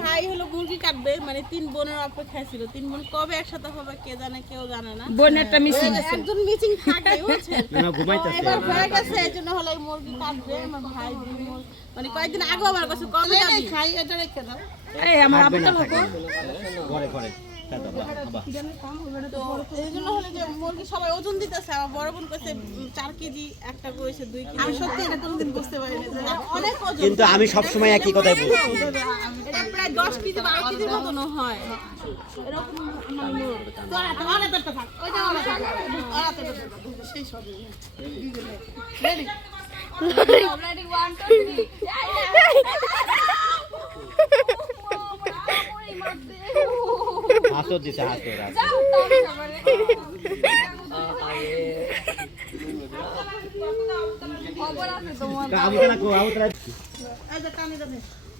ভাই হলো মুরগি কাটবে মানে তিন বোনের অপেক্ষায় ছিল। তিন বোন কবে একসাথে হবে কে জানে কেউ জানে না। বোনেরটা মিসিং একজন মিসিং থাকে বুঝছেন? না, ঘুমাইতাছে। এবার ভাই কাছে এই জন্য হলো মুরগি কাটবে আমার ভাই মানে কয়েকদিন আগে আমার কাছে কবে যাবি? খাই এটা রেখে দাও। এই আমার থাকবে না। ঘরে ঘরে। তো এই জন্য হলো যে মুরগি সবাই ওজন দিতেছে আমার বড় বোন কইছে চার কেজি একটা কইছে দুই কেজি। আমি সত্যি এটা কোনোদিন বুঝতে অনেক ওজন। কিন্তু আমি সবসময় একই কথাই বলি। এটা প্রায় দশ কেজি বারো কেজির মতনও হয়। এরকম আর একটা থাক, ওইটা আর একটা থাক, আর একটা থাক, সেই সব। Ready? হাসো দিছে হাসো কো, আবু তালা-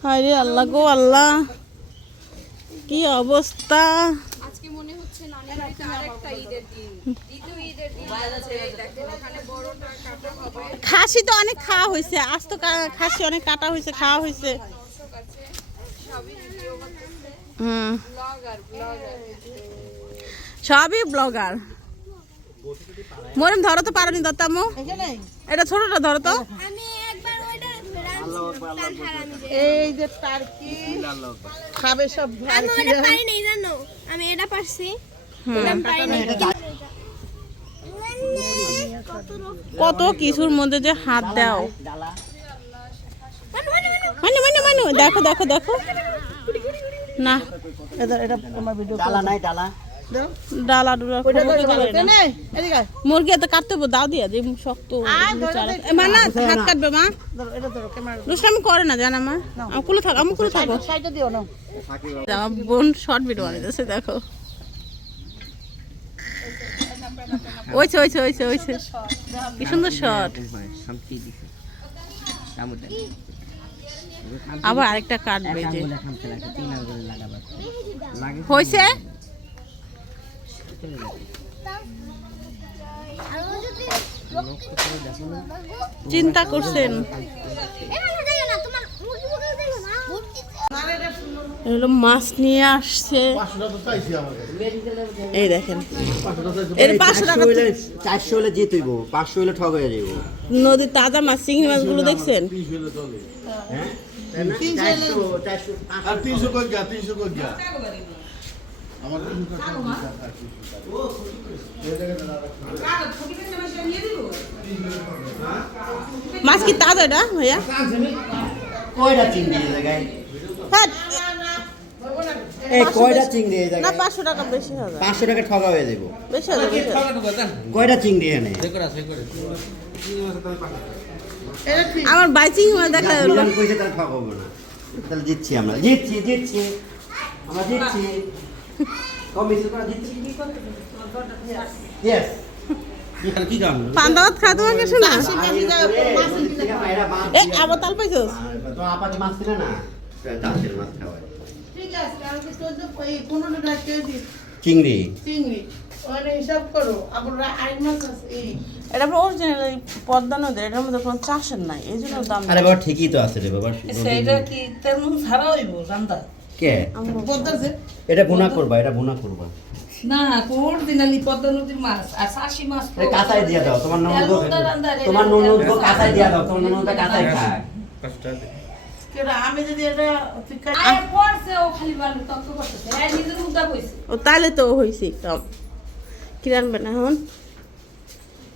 আরে আল্লাহ গো আল্লাহ কি অবস্থা? আজকে মনে হচ্ছে নানির বাড়িতে আরেকটা ঈদের দিন। দ্বিতীয় ঈদের দিন ওখানে বড়টা কাটা হবে। খাসি তো অনেক খাওয়া হয়েছে আজ তো খাসি অনেক কাটা হয়েছে খাওয়া হয়েছে। সবই হুম। সবই ব্লগার মরিম ধরো তো পারোনি দত্তামু। এটা ছোটটা ধরো তো। এই যে টার্কি খাবে সব আমি ওটা পারি নাই জানো? আমি এটা পারছি। পারি কত কিছুর মধ্যে যে হাত দাও। মানে মানে মানে দেখো দেখো দেখো। না। ডালা নাই ডালা। ডালা ডুলা মুরগি এত কাটতে হবে দাও দিয়া যে শক্ত এ মা না হাত কাটবে মা। দুষ্টামি করে না জানা মা। থাক আমার বোন শর্ট ভিডিও দেখো। ওইছে ওইছে ওইছে ওইছে। কি সুন্দর শট শান্তি দিছে আমুতে আবার আরেকটা কাটবে যে হয়েছে? চিন্তা করছেন। এ হলো মাছ নিয়ে আসছে। এই দেখেন। এর পাঁচশো টাকা চারশো হলে জিতইব পাঁচশো হলে ঠগ হয়ে যাইব। নদীর তাজা মাছ চিংড়ি মাছগুলো দেখছেন? আর তিনশো কই গা তিনশো কই গা আমার মাছ কি তাজা এটা ভাইয়া কয়টা চিংড়ি এই জায়গায় হ্যাঁ এই কয়টা চিংড়ি এই না জায়গায় পাঁচশো টাকা বেশি হবে পাঁচশো টাকা ঠগা হয়ে বেশি হবে হবে। কয়টা চিংড়ি এনে আমার বাই চিংড়ি মাছ দেখা গেলো মিলান কইছে তাহলে ঠগ হবে না। তাহলে জিতছি আমরা। জিতছি জিতছি। আমরা জিতছি। কম বেশি করে জিতছি। ইয়েস কি কাম পান্দাবাদ খাওয়া তোমার কিছু না? এ আবার তাল পাইছোস? তো আপাতি মাছ ছিল না? দাঁতের মাছ খাওয়ায়। ঠিক আছে কালকে চোদ্দ এই পনেরো টাকা কেজি। চিংড়ি। চিংড়ি। হিসাব করো আবার আছে। এটা অরিজিনাল পদ্মা নদী এটার মধ্যে কোনো চাষের নাই এই জন্য দাম আরে বাবা ঠিকই তো আছে রে বাবা কি তেমন ছাড়া হইব রান্দা কে? এটা গুণা করবা এটা গুণা করবা। না দিনালি পদ্মা নদীর মাছ আর শাশি মাছ কাঁচাই দিয়া দাও তোমার ননদ তোমার ননদ। কাঁচাই দিয়া দাও তোমার ননদ কাঁচাই খায়। ও তাহলে তো হয়েছে কম কি রানবে না এখন?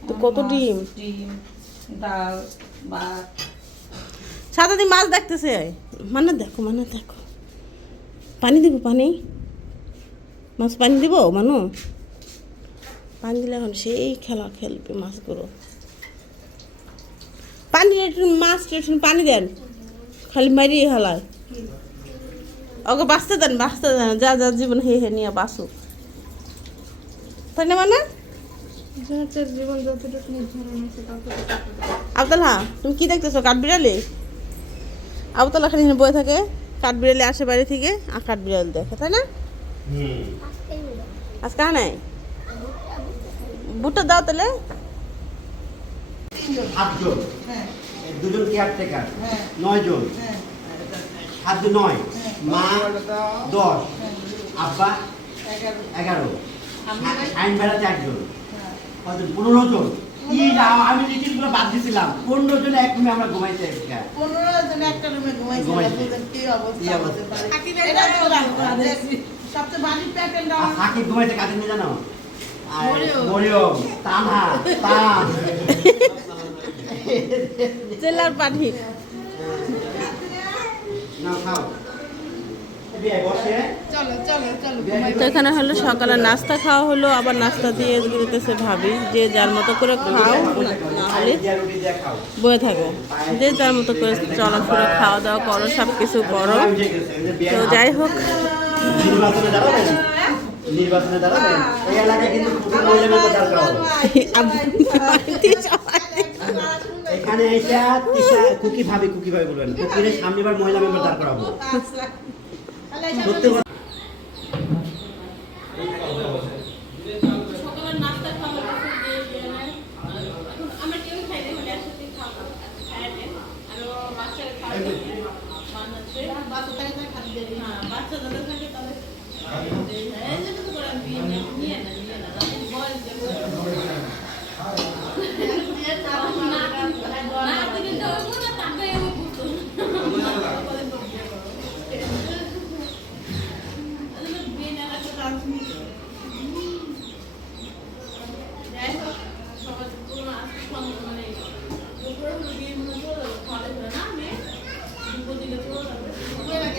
তো কত ডিম? ডিম ডাল ভাত। সাদা দিন মাছ দেখতেছে? মানে দেখো মানে দেখো। পানি দিব পানি? মাছ পানি দিব মানু? পানি দিলে এখন সেই খেলা খেলবে মাছগুলো। পানি মাছ পানি দেন। খালি মারিয়ে হেলায়। ওকে বাঁচতে দেন বাঁচতে দেন। যা যা জীবন হে হে নিয়ে বাঁচুক। তাই না মানে? আছে তুমি কি দেখতেছো? কাঠবিড়ালি? আবদাল্লা খালি বয়ে থাকে। কাঠবিড়ালি আসে বাড়ি থেকে আর কাঠবিড়ালি দেখে তাই না? আজকে নাই বুটটা দাও তাহলে। হ্যাঁ। দুজন কেয়ারটেকার। হ্যাঁ। হ্যাঁ। সাত নয়। মা দশ। আব্বা এগারো। আইন বেড়া চারজন কতজন পনেরো জন। আমি লিটিলগুলো বাদ দিছিলাম। পনেরো জন এক রুমে আমরা ঘুমাইতে একটা পনেরো জন একটা রুমে ঘুমাইছে ঘুমাইছে। কি অবস্থা না, সবচেয়ে বাড়ি প্যাকেট সাকিব ঘুমাইতে কাজে নিয়ে জানো? আর মরিয়ম। মরিয়ম তানহা তান। জেলার পাঠি নাও খাও বিয়ে বসে চলো চলো চলো তো এখানে হলো সকালে নাস্তা খাওয়া হলো আবার নাস্তা দিয়ে দিতেছে ভাবি। যে যার মতো করে খাও। খালি বয়ে থাকো। যে যার মতো করে চলাফেরা খাওয়া দাওয়া করো। সব কিছু করো তো যাই হোক। নির্বাচনে দাঁড়াবেন এই এলাকায় কিন্তু এখানে এসে কুকি ভাবি কুকি ভাবি বলবেন। কুকিরে সামনে বার মহিলা মেম্বার দাঁড় করাবো। সত্যি কথা সকালের নাস্তা খাওয়া আমরা কেউ খাই না হলে একসাথে খাব আরও বাচ্চারা খাবে বানাচ্ছে হ্যাঁ বাচ্চা যাদের থাকে তাদের এই জন্য তো করে আমি নিয়ে না নিয়ে না নিয়ে না তাদের বয়স না তুমি তো না তাকে আমি বুঝতো বিয়ে না একটা রাজনীতি যাই হোক সবার কোনো আর্থিক সম- মানে দুপুরে হলো বিয়ে মনে চলে যাবে ঘরে ঘরে না মেয়ে দুপুর দিকে চলে যাবে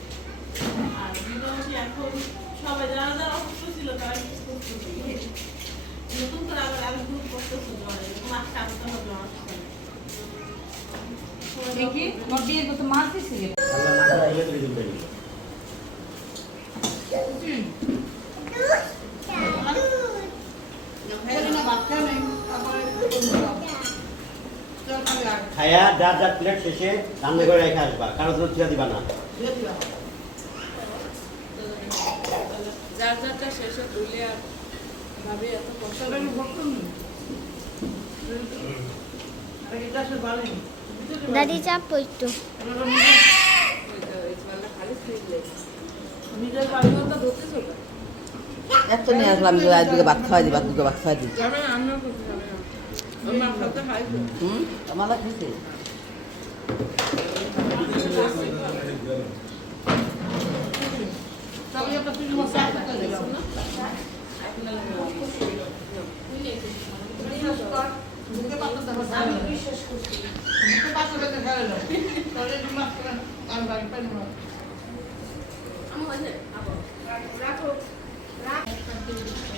এখন সবাই যারা যারা অসুস্থ ছিল তারা একটু সুস্থ নতুন করে আবার আরও গ্রুপ করতেছে জ্বরে মাছ কাটতে হবে আমার দেখি মাছ খায়া যার যার প্লেট শেষে রান্না করে রেখে আসবা কারও জন্য চিয়া দিবা না। যার যারটা শেষে তুলে আর ভাবি এত কষ্ট দাদি চাপ পড়তো এত নিয়ে আসলাম ভাত দিই ভাত দুটো ভাত দিই সাথে হাই হুম আমার খেয়েছে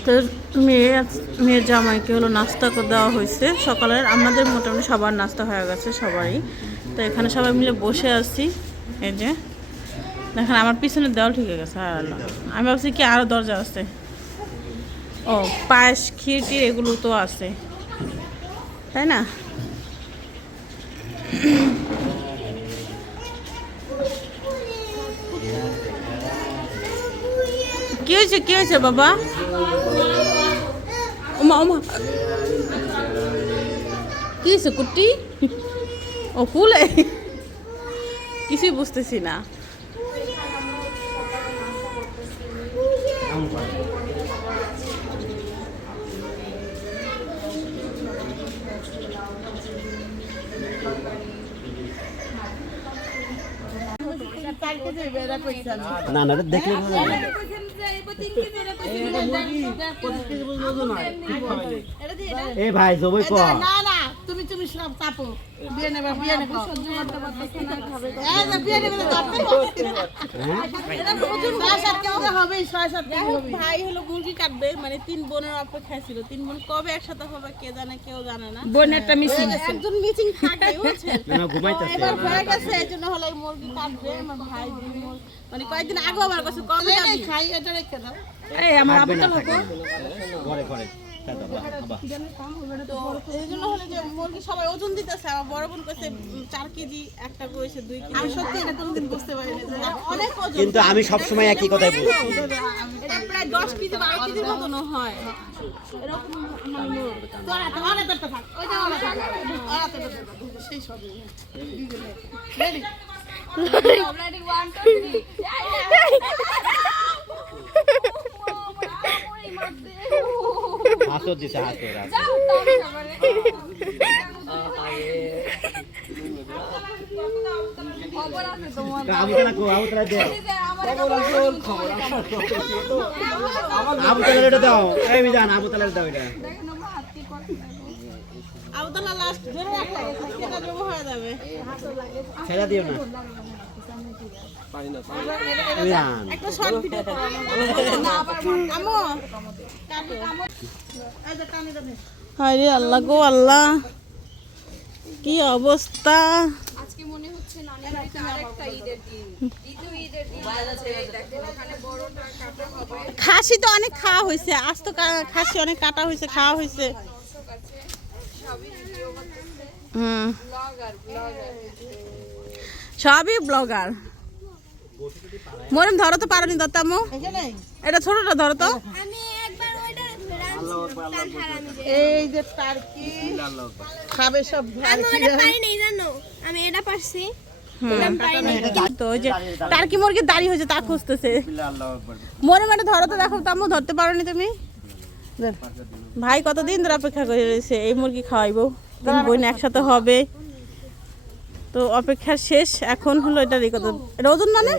তো মেয়ে মেয়ের জামাইকে হলো নাস্তা দেওয়া হয়েছে। সকালের আমাদের মোটামুটি সবার নাস্তা হয়ে গেছে, সবারই। তো এখানে সবাই মিলে বসে আছি। এই যে, দেখেন আমার পিছনে দেওয়াল ঠিক হয়ে গেছে, আর। আমি ভাবছি কি আরও দরজা আছে? ও, পায়েস ক্ষীরটির এগুলো তো আছে। তাই না? কি হয়েছে কি হয়েছে বাবা? ওমা ওমা। কি হয়েছে কুটি ও কুলে কিছুই বুঝতেছি না। না না দেখলে এ ভাই জবই না না তুমি তুমি সব চাপো। বিয়ে নেবে বিয়ে নেবে। সহ্য করতে পারতেছে না। এই যে বিয়ে নেবে করতে এটা ওজন ছয় সাত কেজি হবে ছয় সাত কেজি হবে। ভাই হলো মুরগি কাটবে মানে তিন বোনের অপেক্ষায় ছিল। তিন বোন কবে একসাথে হবে কে জানে কেউ জানে না। বোনের একটা মিশিং একজন মিচিং থাকে বুঝছেন? এবার হয়ে গেছে এই জন্য হলো মুরগি কাটবে আমার ভাই মানে কয়েকদিন আগে আমার কাছে কবে খাই এটা রেখে দাও। এই আমার আবু তো। ঘরে ঘরে। তো এই জন্য হলো যে মুরগি সবাই ওজন দিতেছে আমার বড় বোন কাছে চার কেজি একটা করেছে দুই কেজি আমি সত্যি এটা কোনোদিন বুঝতে পারিনি যে অনেক ওজন কিন্তু আমি সবসময় একই কথাই বলি এটা প্রায় দশ কেজি বারো কেজির মতনও হয় এরকম মানে সেই সব রেডি three. হাসো দিছে হাসো যাও, তাও খাবারে। খবর আছে তোমার আবু তালা কো আবু তালা দে আবু তালা এটা দাও। এই বিধান আবু তালা দাও এটা। দেখেন আমার হাত কি করে আবদুল্লাহ লাস্ট ধরে রাখো সেটা জমা হয়ে যাবে। ছেড়ে দিও না। বিধান একটা শর্ট ভিডিও করো আমো আরে আল্লাহ গো আল্লাহ। কি অবস্থা? আজকে মনে হচ্ছে নানি বাড়িতে আরেকটা ঈদের দিন দ্বিতীয় ঈদের দিন আছে দেখেন ওখানে বড়টা কাটা হবে। খাসি তো অনেক খাওয়া হয়েছে। আজ তো খাসি অনেক কাটা হয়েছে খাওয়া হয়েছে। সবই হুম। ব্লগার ব্লগার সবই ব্লগার মরিম ধরো তো পারোনি দত্তামু। এটা ছোটটা ধরো তো। এই যে টার্কি খাবে সব আমি পারি এটা পারছি। ওটা আমি পারি নাই তো যে টার্কি মুরগির দাড়ি হয়েছে তা খুঁজতেছে। আল্লাহ আকবার ধরো তো দেখো তামু ধরতে পারোনি তুমি? ভাই কতদিন ধরে অপেক্ষা করে রয়েছে এই মুরগি খাওয়াইবো? তিন বোন একসাথে হবে। তো অপেক্ষা শেষ এখন হলো এটা এটা ওজন মানে?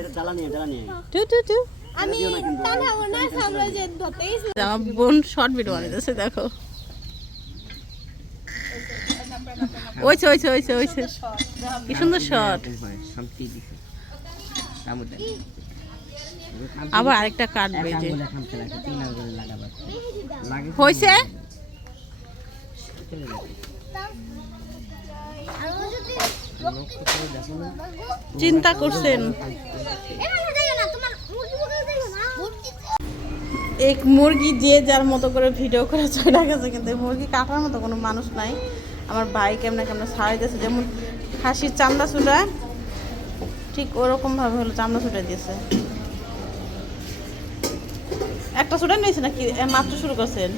Two two two. আমি তাহলে না সামনে যে ধরতে আমার বোন শর্ট ভিডিও বানাইতেছে দেখো। ওইছে ওইছে ওইছে ওইছে। কি সুন্দর শর্ট শান্তি দিছে সামুদ্রে আবার আরেকটা কাটবে যে। হয়েছে চিন্তা করছেন এটা দেখো না তোমার মুরগি মুরগি দেখো না মুরগি এক মুরগি যে যার মতো করে ভিডিও করে চলে গেছে কিন্তু মুরগি কাটার মতো কোনো মানুষ নাই। আমার ভাই কেমনে কেমনে ছাড়াইতেছে যেমন খাসির চামড়া চুটায় ঠিক ওরকম ভাবে হলো চামড়া ছুটাই দিয়েছে। একটা ছুটাই নিয়েছে নাকি? মাত্র শুরু করছেন।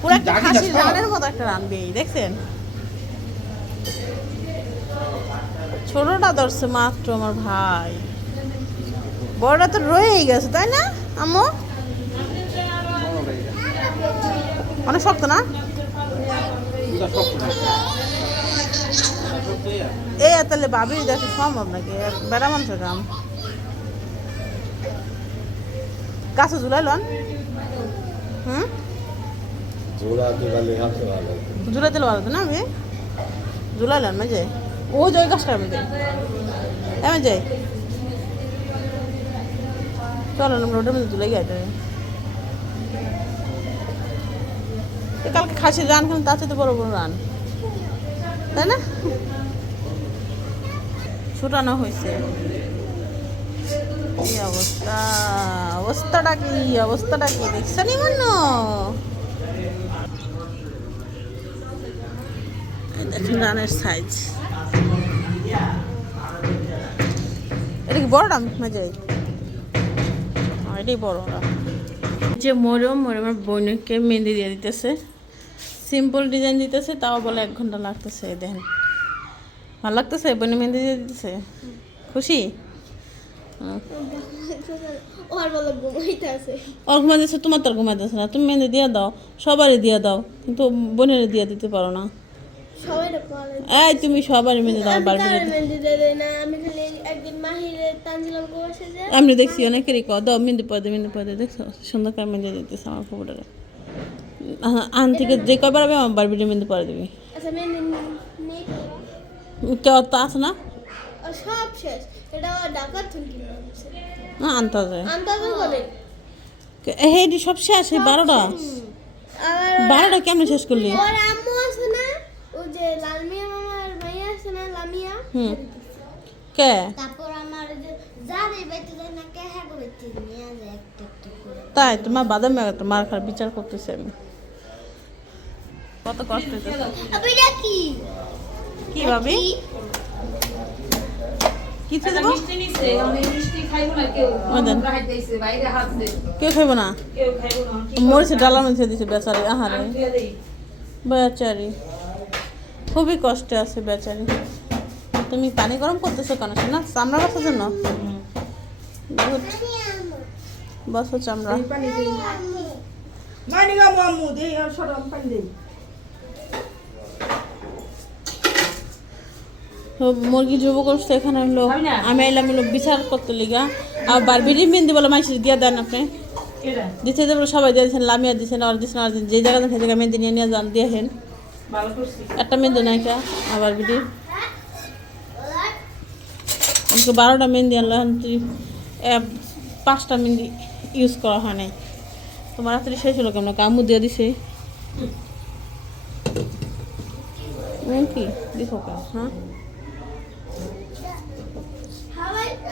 পুরো একটা খাসির রানের মতো একটা রানবে দেখছেন? ছোটটা ধরছে মাত্র আমার ভাই। বড়টা তো রয়েই গেছে তাই না আম্মু? অনেক শক্ত না? এই তাহলে ভাবি দেখে সম্ভব নাকি? বেড়া মানুষের কাম গাছে ঝুলাইলন হুম? ঝুলাই দিলে ভালো। তো না আমি ঝুলাইলেন না যে। ও জয় গাছটার মধ্যে। আমি যাই চলো না রোডের মধ্যে ঝুলে গিয়ে কালকে খাসির রান খান তার সাথে বড় বড় রান। তাই না? ছুটানো হয়েছে। কি অবস্থা? অবস্থাটা কি? অবস্থাটা কি? দেখছেন মন্য দেখুন রানের সাইজ এটা কি বড় দাম মাঝে? এটাই বড় ওরা যে মরম, মরমের বোনকে মেহেন্দি দিয়ে দিতেছে। সিম্পল ডিজাইন দিতেছে তাও বলে এক ঘণ্টা লাগতেছে দেখেন। ভালো লাগতেছে? বোনে মেহেন্দি দিয়ে দিতেছে? খুশি। ওর ঘুমাইতেছে। তোমার তোর ঘুমাইতেছে না। তুমি মেহেন্দি দিয়ে দাও সবারই দিয়ে দাও কিন্তু বোনের দিয়ে দিতে পারো না। এই তুমি সবারই মেহেন্দি দাও আমি বারবার আমি দেখছি অনেকেরই কর দাও মেহেন্দি পরে দে মেহেন্দি পরে দে দেখছ? সুন্দর করে মেহেন্দি দিতেছে আমার খবরটা আন থেকে যে কবার হবে আমার বারবিটা মেহেন্দি পরে দিবি। কেউ তো। আছে না? সব শেষ। এটা ডাকাত না হেডি সব শেষ এই বারোটা? বারোটা কেমন শেষ করলি? ওর আম্মু আছে না ও যে লালমিয়া মামার মাইয়া আছে না লামিয়া হুম। কে? তারপর আমার যে যারে বেঁচে যায় না কে হ্যাঁ করে নিয়ে যায় একটা একটা করে। তাই তোমার বাদাম একটা মার খার বিচার করতেছি আমি। কত কষ্ট কি? কি ভাবি? কি? থেকে দেবো মিষ্টি নিছে আমি মিষ্টি খাইবো না কেউ। ও দেন। দিছে বাইরে হাত দে। কেউ খাইব না? কেউ খাইবো না মরিচে ডালা মধ্যে দিছে বেচারি আহারে। বেচারি। খুবই কষ্টে আছে বেচারি। তুমি পানি গরম করতেছো কেন না চামড়া বাসার জন্য. বসো চামড়া। তো মুরগি জব করছে এখানে হলো। আমি এলাম হলো বিচার করতে লিগা। আর বারবিরি মেহেন্দি বলে মাইসের দিয়ে দেন আপনি। দিতে দেবো সবাই দিয়ে দিচ্ছেন লামিয়া দিচ্ছেন আর দিচ্ছেন আর যে জায়গা থেকে জায়গা মেহেন্দি নিয়ে নিয়ে যান দিয়ে হেন। ভালো করছি। একটা মেহেন্দি নাইকা আবার বিডি আমাকে বারোটা মেহেন্দি আনলো এখন তুই পাঁচটা মেহেন্দি ইউজ করা হয় নাই। তোমার রাত্রি শেষ হলো কেমন? কামু দিয়ে দিছে। কি দেখো কেন হ্যাঁ?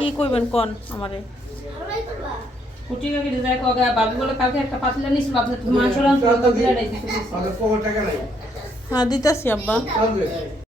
কি কইবেন কন আমারে? কুটি কাকি যায়। কগা বাবু বলে কালকে একটা পাতলা নিছিল আপনি মাংস রান্না করে দিলে হ্যাঁ দিতেছি আব্বা।